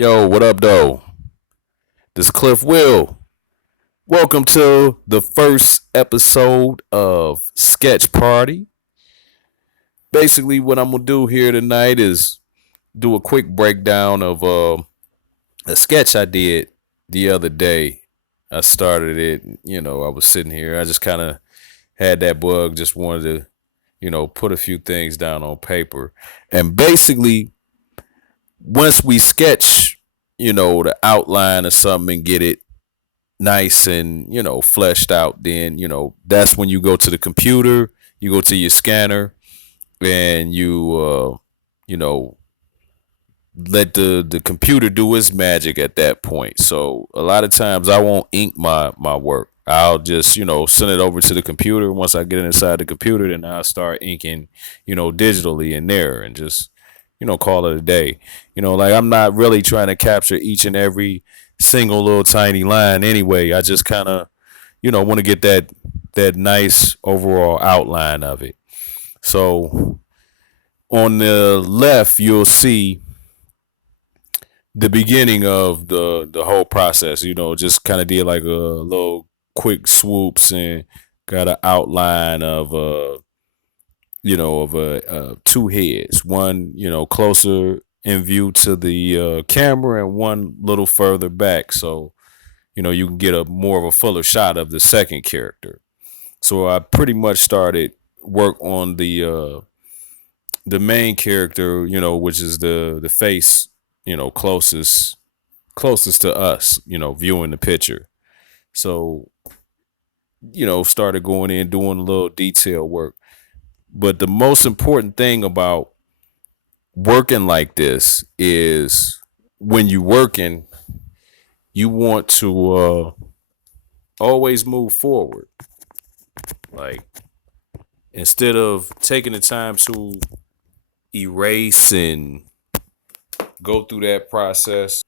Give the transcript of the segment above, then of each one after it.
Yo, what up, though? This is Cliff Will. Welcome to the first episode of Sketch Party. Basically, what I'm gonna do here tonight is do a quick breakdown of a sketch I did the other day. I started it, I was sitting here. I just kind of had that bug, just wanted to, put a few things down on paper. And basically, once we sketch, the outline of something and get it nice and fleshed out, then that's when you go to the computer, you go to your scanner, and you know let the computer do its magic at that point. So a lot of times I won't ink my work. I'll just send it over to the computer. Once I get it inside the computer, then I'll start inking digitally in there, and just call it a day. Like, I'm not really trying to capture each and every single little tiny line anyway. I just kind of want to get that nice overall outline of it. So on the left, you'll see the beginning of the whole process. Just kind of did like a little quick swoops and got an outline of two heads, one closer in view to the camera, and one little further back, so you can get a more of a fuller shot of the second character. So I pretty much started work on the main character, which is the face, closest to us, viewing the picture. So started going in doing a little detail work. But the most important thing about working like this is, when you working, you want to always move forward. Like, instead of taking the time to erase and go through that process,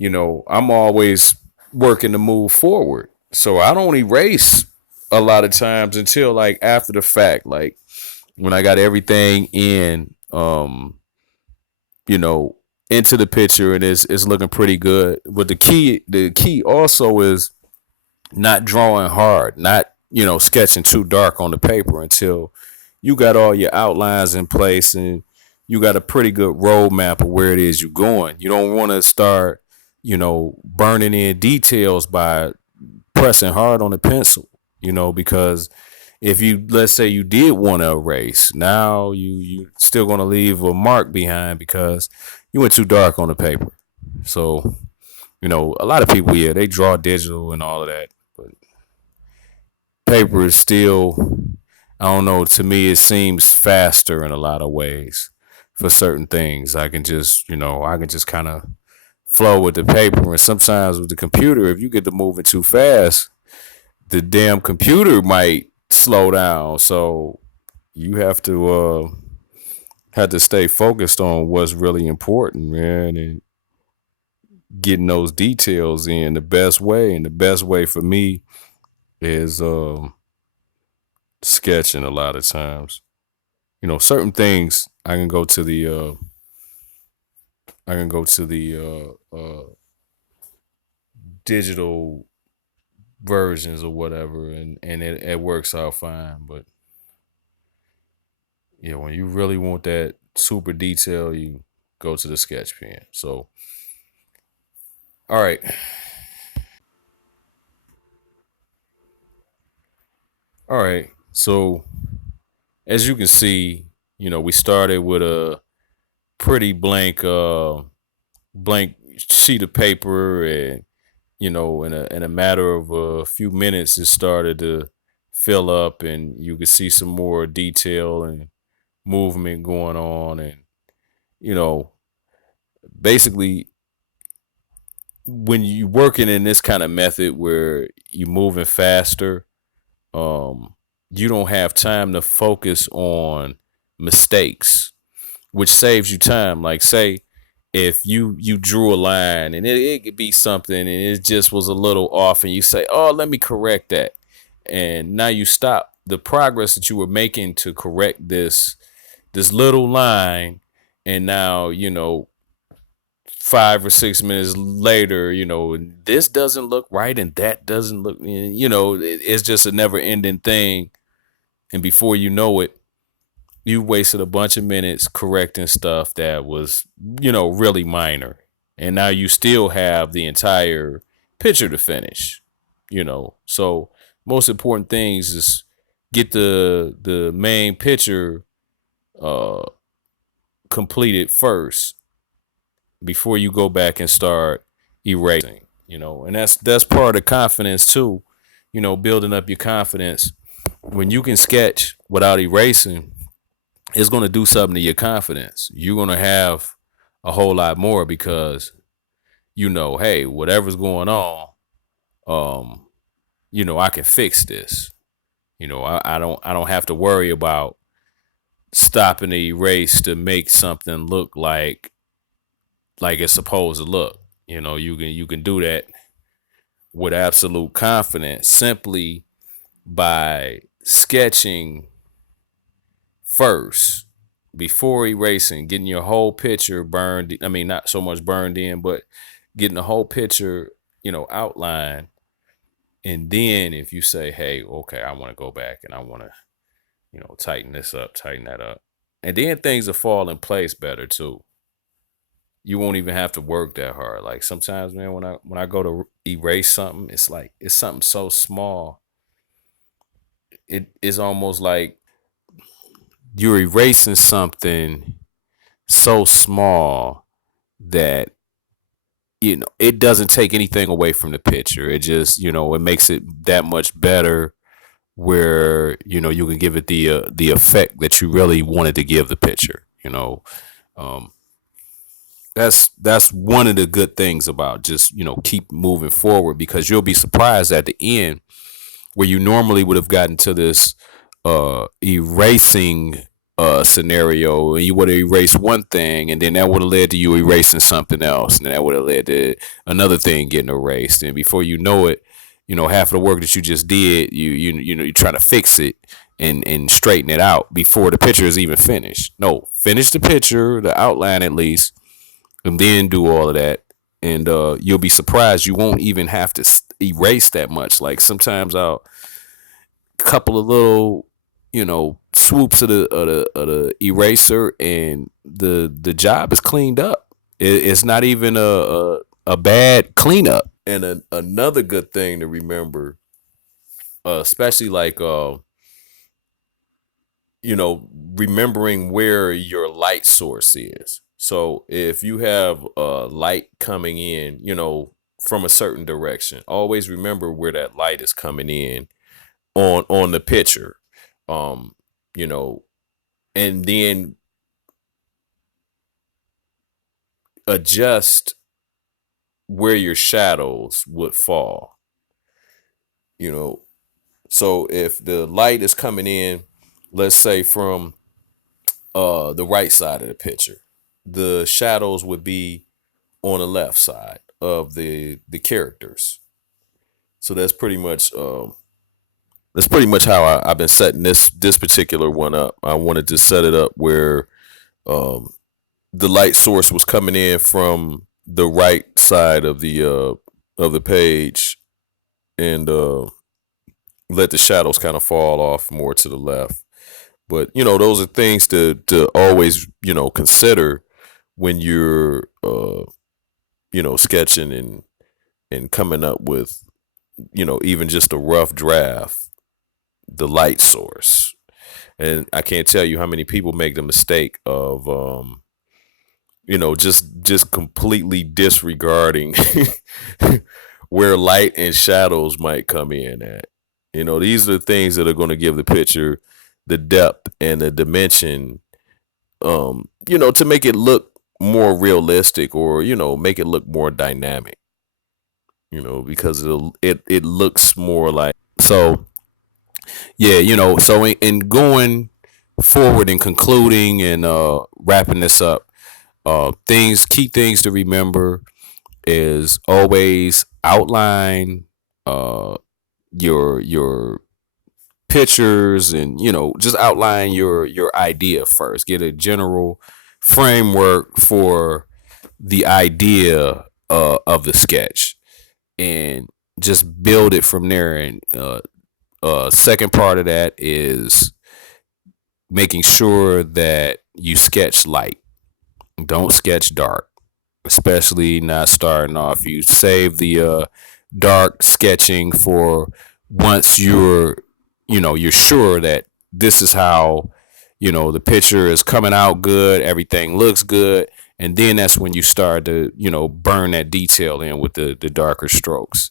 I'm always working to move forward. So I don't erase a lot of times until like after the fact, like when I got everything in, you know, into the picture, and it's looking pretty good. But the key also is not drawing hard, not sketching too dark on the paper until you got all your outlines in place and you got a pretty good roadmap of where it is you're going. You don't want to start, burning in details by pressing hard on the pencil, because if you, let's say you did want to erase, now you still going to leave a mark behind because you went too dark on the paper. So, a lot of people, yeah, they draw digital and all of that, but paper is still, I don't know, to me it seems faster in a lot of ways for certain things. I can just kind of flow with the paper, and sometimes with the computer, if you get to moving too fast, the damn computer might slow down. So you have to stay focused on what's really important, man, and getting those details in the best way. And the best way for me is sketching a lot of times. Certain things I can go to the digital versions or whatever, and it works out fine. But yeah, when you really want that super detail, you go to the sketch pen. So, all right. All right. So, as you can see, we started with a pretty blank sheet of paper, and in a matter of a few minutes, it started to fill up, and you could see some more detail and movement going on. And you know basically, when you working in this kind of method where you're moving faster, um you don't have time to focus on mistakes, which saves you time. Like, say if you drew a line, and it could be something and it just was a little off, and you say, oh, let me correct that, and now you stop the progress that you were making to correct this little line, and now 5 or 6 minutes later, this doesn't look right and that doesn't look, it's just a never ending thing. And before you know it, you wasted a bunch of minutes correcting stuff that was, really minor. And now you still have the entire picture to finish. So most important things is get the main picture uh completed first before you go back and start erasing. And that's part of the confidence too, building up your confidence. When you can sketch without erasing, it's going to do something to your confidence. You're going to have a whole lot more because hey, whatever's going on, um, I can fix this. I don't have to worry about stopping the erase to make something look like it's supposed to look. You can do that with absolute confidence simply by sketching first before erasing, getting your whole picture burned. I mean, not so much burned in, but getting the whole picture, outlined. And then if you say, hey, okay, I want to go back and I want to, tighten this up, tighten that up. And then things will fall in place better too. You won't even have to work that hard. Like sometimes, man, when I go to erase something, it's like it's something so small. It is almost like you're erasing something so small that it doesn't take anything away from the picture. It just it makes it that much better, where you can give it the effect that you really wanted to give the picture. Um, that's one of the good things about just keep moving forward, because you'll be surprised at the end where you normally would have gotten to this erasing scenario, and you would have erased one thing, and then that would have led to you erasing something else, and that would have led to another thing getting erased, and before you know it, half of the work that you just did, you're trying to fix it and straighten it out before the picture is even finished. No, finish the picture, the outline at least, and then do all of that, and you'll be surprised you won't even have to erase that much. Like sometimes I'll couple of little swoops of the eraser, and the job is cleaned up. It's not even a bad cleanup. And another good thing to remember, especially like remembering where your light source is. So if you have light coming in, from a certain direction, always remember where that light is coming in on the picture. Um, you know, and then adjust where your shadows would fall. You know, so if the light is coming in, let's say from the right side of the picture, the shadows would be on the left side of the characters. So that's pretty much how I've been setting this particular one up. I wanted to set it up where um, the light source was coming in from the right side of the page, and let the shadows kind of fall off more to the left. But those are things to always consider when you're sketching and coming up with even just a rough draft, the light source. And I can't tell you how many people make the mistake of just completely disregarding where light and shadows might come in at. These are the things that are going to give the picture the depth and the dimension, to make it look more realistic, or make it look more dynamic. Because it looks more like so. Yeah, so in going forward and concluding and wrapping this up, key things to remember is always outline uh your pictures, and just outline your idea first. Get a general framework for the idea of the sketch and just build it from there. And second part of that is making sure that you sketch light. Don't sketch dark, especially not starting off. You save the dark sketching for once you're sure that this is how the picture is coming out good, everything looks good, and then that's when you start to burn that detail in with the darker strokes.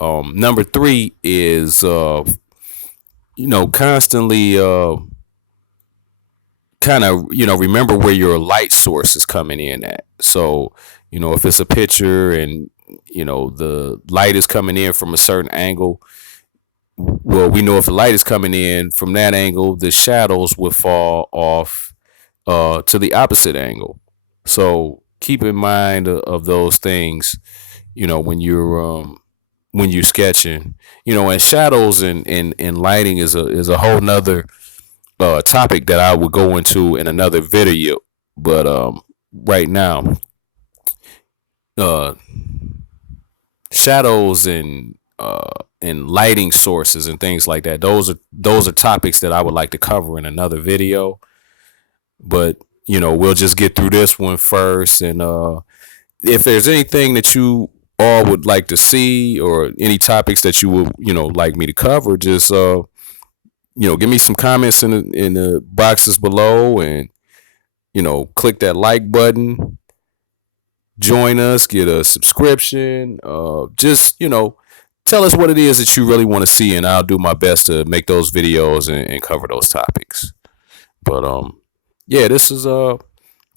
Number three is constantly kind of remember where your light source is coming in at. So if it's a picture and the light is coming in from a certain angle, well, we know if the light is coming in from that angle, the shadows will fall off to the opposite angle. So keep in mind of those things, when you're sketching, and shadows and lighting is a whole nother topic that I would go into in another video. But right now, uh, shadows and lighting sources and things like that. Those are topics that I would like to cover in another video. But we'll just get through this one first. And if there's anything that you all would like to see or any topics that you would like me to cover, just give me some comments in the boxes below, and click that like button, join us, get a subscription, just tell us what it is that you really want to see, and I'll do my best to make those videos and cover those topics. But yeah, this is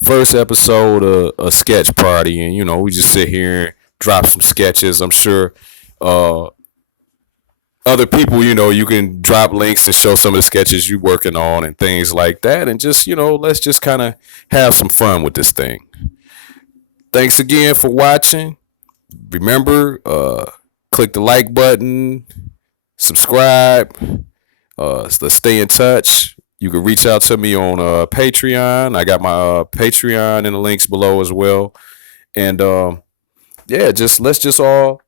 first episode of a sketch party, and we just sit here and drop some sketches. I'm sure other people, you can drop links and show some of the sketches you're working on and things like that, and just let's just kind of have some fun with this thing. Thanks again for watching. Remember, click the like button, subscribe. Let's stay in touch. You can reach out to me on Patreon. I got my Patreon in the links below as well. And yeah, let's just all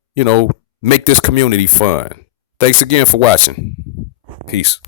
make this community fun. Thanks again for watching. Peace.